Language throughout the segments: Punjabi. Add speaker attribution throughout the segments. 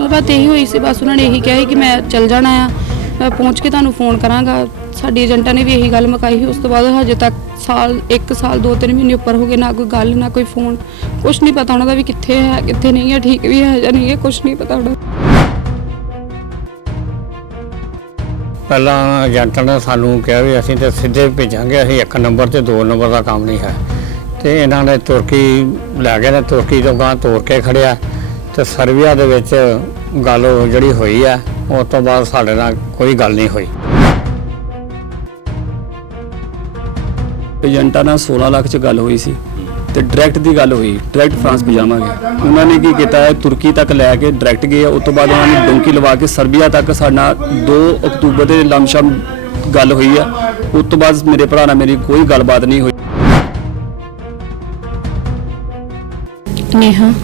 Speaker 1: ਗੱਲਬਾਤ ਇਹੀ ਹੋਈ ਸੀ, ਬਸ ਉਹਨਾਂ ਨੇ ਇਹੀ ਕਿਹਾ ਸੀ ਕਿ ਮੈਂ ਚੱਲ ਜਾਣਾ ਆ, ਮੈਂ ਪਹੁੰਚ ਕੇ ਤੁਹਾਨੂੰ ਫੋਨ ਕਰਾਂਗਾ। ਸਾਡੀ ਏਜੰਟਾਂ ਨੇ ਵੀ ਇਹੀ ਗੱਲ ਮੁਕਾਈ ਸੀ। ਉਸ ਤੋਂ ਬਾਅਦ ਹਜੇ ਤੱਕ ਇੱਕ ਸਾਲ 2-3 ਮਹੀਨੇ ਉੱਪਰ ਹੋ ਗਏ, ਨਾ ਕੋਈ ਗੱਲ ਨਾ ਕੋਈ ਫੋਨ, ਕੁਛ ਨਹੀਂ ਪਤਾ ਉਹਨਾਂ ਦਾ ਵੀ ਕਿੱਥੇ ਹੈ ਕਿੱਥੇ ਨਹੀਂ ਹੈ, ਠੀਕ ਵੀ ਹੈ ਜਾਂ ਨਹੀਂ ਹੈ, ਕੁਛ ਨਹੀਂ ਪਤਾ ਉਹਨਾਂ ਦਾ।
Speaker 2: ਪਹਿਲਾਂ ਏਜੰਟ ਨੇ ਸਾਨੂੰ ਕਿਹਾ ਵੀ ਅਸੀਂ ਤਾਂ ਸਿੱਧੇ ਭੇਜਾਂਗੇ, ਅਸੀਂ 1 ਨੰਬਰ ਤੇ 2 ਨੰਬਰ ਦਾ ਕੰਮ ਨਹੀਂ ਹੈ, ਤੇ ਇਹਨਾਂ ਨੇ ਤੁਰਕੀ ਲੈ ਗਏ ਨੇ, ਤੁਰਕੀ ਤੋਂ ਗਾਂ ਤੋਰ ਕੇ ਖੜਿਆ ਤੇ ਸਰਬੀਆ ਦੇ ਵਿੱਚ ਗੱਲ ਜਿਹੜੀ ਹੋਈ ਹੈ ਉਸ ਤੋਂ ਬਾਅਦ ਸਾਡੇ ਨਾਲ ਕੋਈ ਗੱਲ ਨਹੀਂ ਹੋਈ।
Speaker 3: ਏਜੰਟਾਂ ਨਾਲ 16 ਲੱਖ 'ਚ ਗੱਲ ਹੋਈ ਸੀ ਤੇ ਡਾਇਰੈਕਟ ਦੀ ਗੱਲ ਹੋਈ, ਡਾਇਰੈਕਟ ਫਰਾਂਸ ਭਜਾਵਾਂਗੇ। ਉਹਨਾਂ ਨੇ ਕੀ ਕੀਤਾ ਹੈ, ਤੁਰਕੀ ਤੱਕ ਲੈ ਕੇ ਡਾਇਰੈਕਟ ਗਏ। ਉਸ ਤੋਂ ਬਾਅਦ ਉਹਨਾਂ ਨੇ ਡੋਂਕੀ ਲਵਾ ਕੇ ਸਰਬੀਆ ਤੱਕ ਸਾਡਾ 2 ਅਕਤੂਬਰ ਦੇ ਲਮਸ਼ਮ ਗੱਲ ਹੋਈ ਆ। ਉਸ ਤੋਂ ਬਾਅਦ ਮੇਰੇ ਭਰਾ ਨਾਲ ਮੇਰੀ ਕੋਈ ਗੱਲਬਾਤ ਨਹੀਂ ਹੋਈ।
Speaker 1: ਨੇਹਾ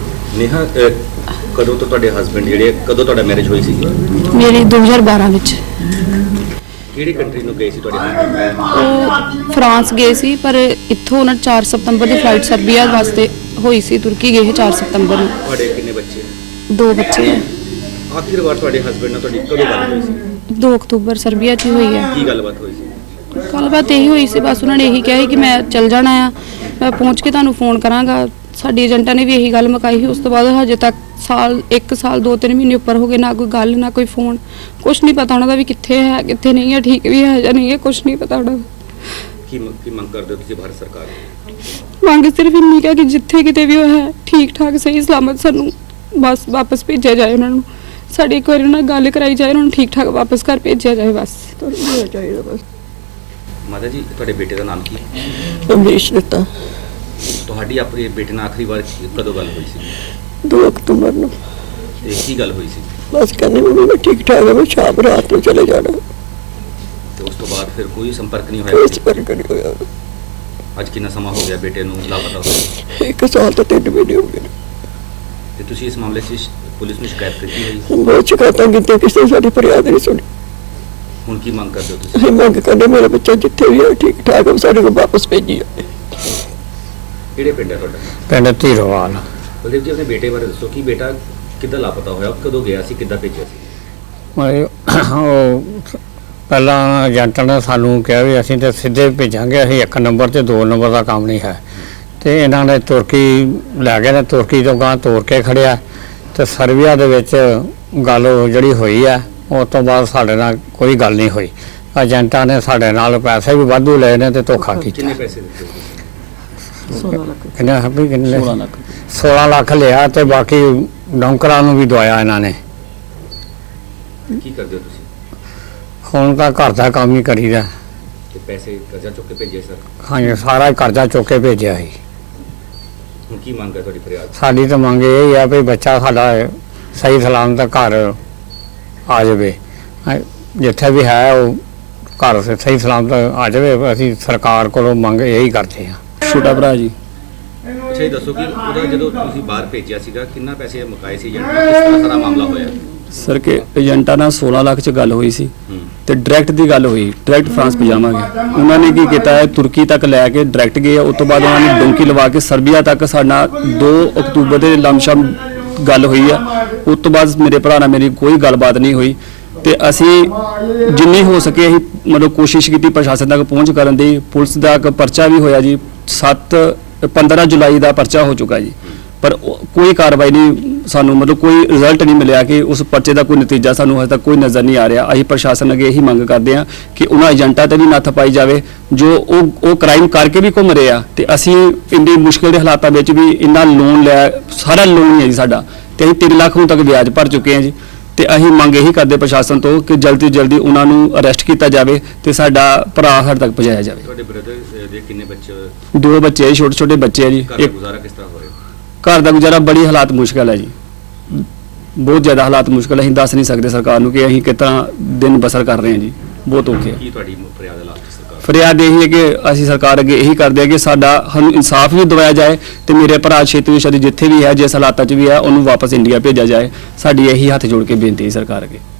Speaker 4: ਕਦੋਂ ਤੋਂ ਤੁਹਾਡੇ ਹਸਬੰਡ ਜਿਹੜੇ ਕਦੋਂ ਤੁਹਾਡਾ ਮੈਰਿਜ ਹੋਈ ਸੀ?
Speaker 1: ਮੇਰੀ 2012 ਵਿੱਚ।
Speaker 4: ਕਿਹੜੀ ਕੰਟਰੀ ਨੂੰ ਗਏ ਸੀ ਤੁਹਾਡੇ ਹਸਬੰਡ?
Speaker 1: ਉਹ ਫਰਾਂਸ ਗਏ ਸੀ, ਪਰ ਇੱਥੋਂ ਉਹਨਾਂ 4 ਸਤੰਬਰ ਦੀ ਫਲਾਈਟ ਸਰਬੀਆ ਵਾਸਤੇ ਹੋਈ ਸੀ, ਤੁਰਕੀ ਗਏ 4 ਸਤੰਬਰ ਨੂੰ।
Speaker 4: ਤੁਹਾਡੇ ਕਿੰਨੇ ਬੱਚੇ?
Speaker 1: 2 ਬੱਚੇ ਹੈ।
Speaker 4: ਆਖਿਰ ਵਾਰ ਤੁਹਾਡੇ ਹਸਬੰਡ ਨਾਲ ਤੁਹਾਡੀ ਕਦੋਂ ਗੱਲ ਹੋਈ ਸੀ?
Speaker 1: 2 ਅਕਤੂਬਰ ਸਰਬੀਆ 'ਚ ਹੀ ਹੋਈ ਹੈ।
Speaker 4: ਕੀ ਗੱਲਬਾਤ ਹੋਈ ਸੀ?
Speaker 1: ਗੱਲਬਾਤ ਇਹੀ ਹੋਈ ਸੀ, ਬਸ ਉਹਨਾਂ ਨੇ ਇਹੀ ਕਿਹਾ ਸੀ ਕਿ ਮੈਂ ਚੱਲ ਜਾਣਾ ਆ, ਮੈਂ ਪਹੁੰਚ ਕੇ ਤੁਹਾਨੂੰ ਫੋਨ ਕਰਾਂਗਾ। ਸਾਡੀ ਏਜੰਟਾਂ ਨੇ ਵੀ ਇਹੀ ਗੱਲ ਮੁਕਾਈ ਸੀ। ਉਸ ਤੋਂ ਬਾਅਦ ਹਜੇ ਤੱਕ ਇੱਕ ਸਾਲ 2-3 ਮਹੀਨੇ ਉੱਪਰ ਹੋ ਗਏ, ਨਾ ਕੋਈ ਗੱਲ ਨਾ ਕੋਈ ਫੋਨ, ਕੁਛ ਨਹੀਂ ਪਤਾ ਉਹਨਾਂ ਦਾ ਵੀ ਕਿੱਥੇ ਹੈ ਕਿੱਥੇ ਨਹੀਂ ਹੈ, ਠੀਕ ਵੀ ਹੈ ਜਾਂ ਨਹੀਂ ਹੈ, ਕੁਛ ਨਹੀਂ ਪਤਾ ਉਹਨਾਂ ਦਾ।
Speaker 4: ਕੀ ਮੰਗ ਕਰਦੇ ਹੋ ਤੁਸੀਂ ਭਾਰਤ ਸਰਕਾਰ ਤੋਂ?
Speaker 1: ਮੰਗ ਸਿਰਫ ਇੰਨੀ ਕਿ ਜਿੱਥੇ ਕਿਤੇ ਵੀ ਉਹ ਹੈ ਠੀਕ ਠਾਕ ਸਹੀ ਸਲਾਮਤ ਸਾਨੂੰ ਬਸ ਵਾਪਸ ਭੇਜਿਆ ਜਾਏ। ਉਹਨਾਂ ਨੂੰ ਸਾਡੀ ਇੱਕ ਵਾਰੀ ਉਹਨਾਂ ਨਾਲ ਗੱਲ ਕਰਾਈ ਜਾਏ, ਉਹਨਾਂ ਨੂੰ ਠੀਕ ਠਾਕ ਵਾਪਸ ਘਰ ਭੇਜਿਆ ਜਾਏ, ਬਸ ਚਾਹੀਦਾ ਬਸ।
Speaker 4: ਮਾਤਾ ਜੀ, ਤੁਹਾਡੇ ਬੇਟੇ ਦਾ ਨਾਮ ਕੀ ਹੈ?
Speaker 5: ਅਮਰੀਸ਼ ਦਿੱਤਾ।
Speaker 4: ਤੁਹਾਡੀ ਆਪਣੇ ਬੇਟੇ ਨਾਲ ਆਖਰੀ ਵਾਰ ਕਦੋਂ ਗੱਲ ਹੋਈ ਸੀ?
Speaker 5: 2 ਅਕਤੂਬਰ ਨੂੰ।
Speaker 4: ਤੇ ਕੀ ਗੱਲ ਹੋਈ ਸੀ?
Speaker 5: ਬਸ ਕਹਿੰਦੇ ਮੰਮੀ ਮੈਂ ਠੀਕ ਠਾਕ ਹਾਂ, ਮੈਂ ਸ਼ਾਮ ਰਾਤ ਨੂੰ ਚਲੇ ਜਾਣਾ।
Speaker 4: ਤੇ ਉਸ ਤੋਂ ਬਾਅਦ ਫਿਰ ਕੋਈ ਸੰਪਰਕ ਨਹੀਂ
Speaker 5: ਕੋਈ
Speaker 4: ਹੋਇਆ?
Speaker 5: ਸੰਪਰਕ ਨਹੀਂ ਹੋਇਆ।
Speaker 4: ਅੱਜ ਕਿੰਨਾ ਸਮਾਂ ਹੋ ਗਿਆ ਬੇਟੇ ਨੂੰ ਲਾਪਤਾ ਹੋਏ?
Speaker 5: 1 ਸਾਲ ਤੇ 3 ਮਹੀਨੇ ਹੋ ਗਏ ਨੇ।
Speaker 4: ਤੇ ਤੁਸੀਂ ਇਸ ਮਾਮਲੇ 'ਚ ਪੁਲਿਸ ਨੂੰ ਸ਼ਿਕਾਇਤ ਕੀਤੀ ਹੋਈ?
Speaker 5: ਬਹੁਤ ਸ਼ਿਕਾਇਤਾਂ ਕੀਤੀਆਂ, ਕਿਸੇ ਨੇ ਸਾਡੀ ਫਰਿਆਦ ਨਹੀਂ ਸੁਣੀ।
Speaker 4: ਹੁਣ ਕੀ ਮੰਗ ਕਰਦੇ ਹੋ ਤੁਸੀਂ?
Speaker 5: ਅਸੀਂ ਮੰਗ ਕਰਦੇ ਮੇਰਾ ਬੱਚਾ ਜਿੱਥੇ ਵੀ ਹੈ ਠੀਕ ਠਾਕ ਹੈ, ਸਾਡੇ ਕੋਲ ਵਾਪਸ ਭੇਜੀ ਜਾਏ।
Speaker 4: ਕਿਹੜੇ ਪਿੰਡ ਹੈ ਤੁਹਾਡਾ?
Speaker 2: ਪਿੰਡ ਧੀਰੋਵਾਲ।
Speaker 4: ਬਲਦੇਵ ਜੀ, ਆਪਣੇ ਬੇਟੇ ਬਾਰੇ ਦੱਸੋ ਕਿ ਬੇਟਾ ਕਿੱਦਾਂ ਲਾਪਤਾ ਹੋਇਆ, ਕਦੋਂ ਗਿਆ ਸੀ, ਕਿੱਦਾਂ ਭੇਜਿਆ ਸੀ?
Speaker 2: ਉਹ ਪਹਿਲਾਂ ਏਜੰਟ ਨੇ ਸਾਨੂੰ ਕਿਹਾ ਵੀ ਅਸੀਂ ਤਾਂ ਸਿੱਧੇ ਭੇਜਾਂਗੇ, ਅਸੀਂ 1 ਨੰਬਰ ਤੇ 2 ਨੰਬਰ ਦਾ ਕੰਮ ਨਹੀਂ ਹੈ, ਤੇ ਇਹਨਾਂ ਨੇ ਤੁਰਕੀ ਲੈ ਗਏ ਨੇ, ਤੁਰਕੀ ਤੋਂ ਗਾਂ ਤੋਰ ਕੇ ਖੜਿਆ ਤੇ ਸਰਬੀਆ ਦੇ ਵਿੱਚ ਗੱਲ ਜਿਹੜੀ ਹੋਈ ਹੈ ਉਸ ਤੋਂ ਬਾਅਦ ਸਾਡੇ ਨਾਲ ਕੋਈ ਗੱਲ ਨਹੀਂ ਹੋਈ। ਏਜੰਟਾਂ ਨੇ ਸਾਡੇ ਨਾਲ ਪੈਸੇ ਵੀ ਵਾਧੂ ਲਏ ਨੇ ਤੇ ਧੋਖਾ ਕੀਤਾ।
Speaker 4: ਕਿੰਨੇ ਪੈਸੇ ਦਿੱਤੇ?
Speaker 5: 16 ਲੱਖ।
Speaker 2: ਕਿੰਨੇ
Speaker 3: 16 ਲੱਖ।
Speaker 2: 16 ਲੱਖ ਲਿਆ ਤੇ ਬਾਕੀ ਨੌਕਰਾਂ ਨੂੰ ਵੀ ਦਵਾਇਆ ਇਹਨਾਂ ਨੇ।
Speaker 4: ਕੀ ਕਰਦੇ ਹੋ ਤੁਸੀਂ?
Speaker 2: ਹੁਣ ਤਾਂ ਘਰ ਦਾ ਕੰਮ ਹੀ ਕਰੀਦਾ।
Speaker 4: ਤੇ ਪੈਸੇ ਕਰਜ਼ਾ ਚੁੱਕ ਕੇ ਭੇਜੇ ਸਰ?
Speaker 2: ਹਾਂਜੀ, ਸਾਰਾ ਕਰਜ਼ਾ ਚੁੱਕ ਕੇ ਭੇਜਿਆ ਸੀ।
Speaker 4: ਹੁਣ ਕੀ ਮੰਗ ਹੈ ਤੁਹਾਡੀ ਫਰਿਆਦ?
Speaker 2: ਸਾਡੀ ਤਾਂ ਮੰਗ ਇਹ ਹੈ ਵੀ ਬੱਚਾ ਸਾਡਾ ਸਹੀ ਸਲਾਮਤ ਘਰ ਆ ਜਾਵੇ, ਜਿੱਥੇ ਵੀ ਹੈ ਉਹ ਘਰ ਸਹੀ ਸਲਾਮਤ ਆ ਜਾਵੇ। ਅਸੀਂ ਸਰਕਾਰ ਕੋਲੋਂ ਮੰਗ ਇਹੀ ਕਰਦੇ ਹਾਂ।
Speaker 3: ਛੋਟਾ ਭਰਾ ਜੀ।
Speaker 4: ਅੱਛਾ, ਇਹ ਦੱਸੋ ਕਿ ਉਹਦਾ ਜਦੋਂ ਤੁਸੀਂ ਬਾਹਰ ਭੇਜਿਆ ਸੀਗਾ ਕਿੰਨਾ ਪੈਸੇ ਮੁਕਾਏ ਸੀ ਏਜੰਟ ਨੇ, ਕਿਸ ਤਰ੍ਹਾਂ ਸਾਰਾ ਮਾਮਲਾ ਹੋਇਆ?
Speaker 3: ਸਰ ਕਿ ਏਜੰਟਾਂ ਨਾਲ 16 ਲੱਖ 'ਚ ਗੱਲ ਹੋਈ ਸੀ ਤੇ ਡਾਇਰੈਕਟ ਦੀ ਗੱਲ ਹੋਈ, ਡਾਇਰੈਕਟ ਫਰਾਂਸ ਭਜਾਵਾਂਗੇ। ਉਹਨਾਂ ਨੇ ਕੀ ਕੀਤਾ ਹੈ, ਤੁਰਕੀ ਤੱਕ ਲੈ ਕੇ ਡਾਇਰੈਕਟ ਗਏ। ਉਸ ਤੋਂ ਬਾਅਦ ਉਹਨਾਂ ਨੇ ਡੋਂਕੀ ਲਵਾ ਕੇ ਸਰਬੀਆ ਤੱਕ ਸਾਡਾ 2 ਅਕਤੂਬਰ ਦੇ ਲਮਸ਼ਮ ਗੱਲ ਹੋਈ ਆ। ਉਸ ਤੋਂ ਬਾਅਦ ਮੇਰੇ ਭਰਾ ਨਾਲ ਮੇਰੀ ਕੋਈ ਗੱਲਬਾਤ ਨਹੀਂ ਹੋਈ ਤੇ ਅਸੀਂ ਜਿੰਨੀ ਹੋ ਸਕੇ ਅਸੀਂ ਮਤਲਬ ਕੋਸ਼ਿਸ਼ ਕੀਤੀ ਪ੍ਰਸ਼ਾਸਨ ਤੱਕ ਪਹੁੰਚ ਕਰਨ ਦੀ। ਪੁਲਿਸ ਦਾ ਇੱਕ ਪਰਚਾ ਵੀ ਹੋਇਆ ਜੀ, 15 ਜੁਲਾਈ ਦਾ ਪਰਚਾ ਹੋ ਚੁੱਕਾ ਜੀ, ਪਰ ਕੋਈ ਕਾਰਵਾਈ ਨਹੀਂ, ਸਾਨੂੰ ਮਤਲਬ ਕੋਈ ਰਿਜ਼ਲਟ ਨਹੀਂ ਮਿਲਿਆ ਕਿ ਉਸ ਪਰਚੇ ਦਾ ਕੋਈ ਨਤੀਜਾ ਸਾਨੂੰ ਹਜੇ ਤੱਕ ਕੋਈ ਨਜ਼ਰ ਨਹੀਂ ਆ ਰਿਹਾ। ਅਸੀਂ ਪ੍ਰਸ਼ਾਸਨ ਅੱਗੇ ਇਹੀ ਮੰਗ ਕਰਦੇ ਹਾਂ ਕਿ ਉਹਨਾਂ ਏਜੰਟਾਂ ਤੇ ਵੀ ਨੱਥ ਪਾਈ ਜਾਵੇ ਜੋ ਉਹ ਕ੍ਰਾਈਮ ਕਰਕੇ ਵੀ ਘੁੰਮ ਰਹੇ ਆ, ਤੇ ਅਸੀਂ ਇੰਨੀ ਮੁਸ਼ਕਿਲ ਦੇ ਹਾਲਾਤਾਂ ਵਿੱਚ ਵੀ ਇੰਨਾ ਲੋਨ ਲਿਆ, ਸਾਰਾ ਲੋਨ ਹੈ ਜੀ ਸਾਡਾ, ਤੇ ਅਸੀਂ 3 ਲੱਖ ਹੁਣ ਤੱਕ ਵਿਆਜ ਭਰ ਚੁੱਕੇ ਹਾਂ ਜੀ। ਤੇ ਅਸੀਂ ਮੰਗ ਇਹੀ ਕਰਦੇ ਪ੍ਰਸ਼ਾਸਨ ਤੋਂ ਕਿ ਜਲਦੀ ਤੋਂ ਜਲਦੀ ਉਹਨਾਂ ਨੂੰ ਅਰੈਸਟ ਕੀਤਾ ਜਾਵੇ ਤੇ ਸਾਡਾ ਭਰਾ ਸਾਡੇ ਤੱਕ ਪਹੁੰਚਾਇਆ ਜਾਵੇ।
Speaker 4: ਤੁਹਾਡੇ ਬ੍ਰਦਰ ਦੇ ਕਿੰਨੇ ਬੱਚੇ?
Speaker 3: 2 ਬੱਚੇ, ਛੋਟੇ ਛੋਟੇ ਬੱਚੇ ਆ ਜੀ।
Speaker 4: ਘਰ ਦਾ ਗੁਜ਼ਾਰਾ ਕਿਸ ਤਰ੍ਹਾਂ ਹੋ ਰਿਹਾ?
Speaker 3: ਘਰ ਦਾ ਗੁਜ਼ਾਰਾ ਬੜੀ ਹਾਲਾਤ ਮੁਸ਼ਕਲ ਹੈ ਜੀ, ਬਹੁਤ ਜ਼ਿਆਦਾ ਹਾਲਾਤ ਮੁਸ਼ਕਲ। ਅਸੀਂ ਦੱਸ ਨਹੀਂ ਸਕਦੇ ਸਰਕਾਰ ਨੂੰ ਕਿ ਅਸੀਂ ਕਿਸ ਤਰ੍ਹਾਂ ਦਿਨ ਬਸਰ ਕਰ ਰਹੇ ਹਾਂ ਜੀ, ਬਹੁਤ ਔਖੇ ਹੈ।
Speaker 4: ਕੀ ਤੁਹਾਡੀ ਫਰਿਆਦ ਹੈ ਲਾਸਟ ਸਰਕਾਰ?
Speaker 3: ਫਰਿਆਦ ਇਹੀ ਹੈ ਕਿ ਅਸੀਂ ਸਰਕਾਰ ਅੱਗੇ ਇਹੀ ਕਰਦੇ ਹਾਂ ਕਿ ਸਾਡਾ ਸਾਨੂੰ ਇਨਸਾਫ ਵੀ ਦਿਵਾਇਆ ਜਾਏ ਤੇ ਮੇਰੇ ਭਰਾ ਛੇਤੀ ਤੋਂ ਛੇਤੀ ਜਿੱਥੇ ਵੀ ਹੈ, ਜਿਸ ਹਾਲਾਤਾਂ 'ਚ ਵੀ ਹੈ, ਉਹਨੂੰ ਵਾਪਸ ਇੰਡੀਆ ਭੇਜਿਆ ਜਾਏ। ਸਾਡੀ ਇਹੀ ਹੱਥ ਜੋੜ ਕੇ ਬੇਨਤੀ ਹੈ ਸਰਕਾਰ ਅੱਗੇ।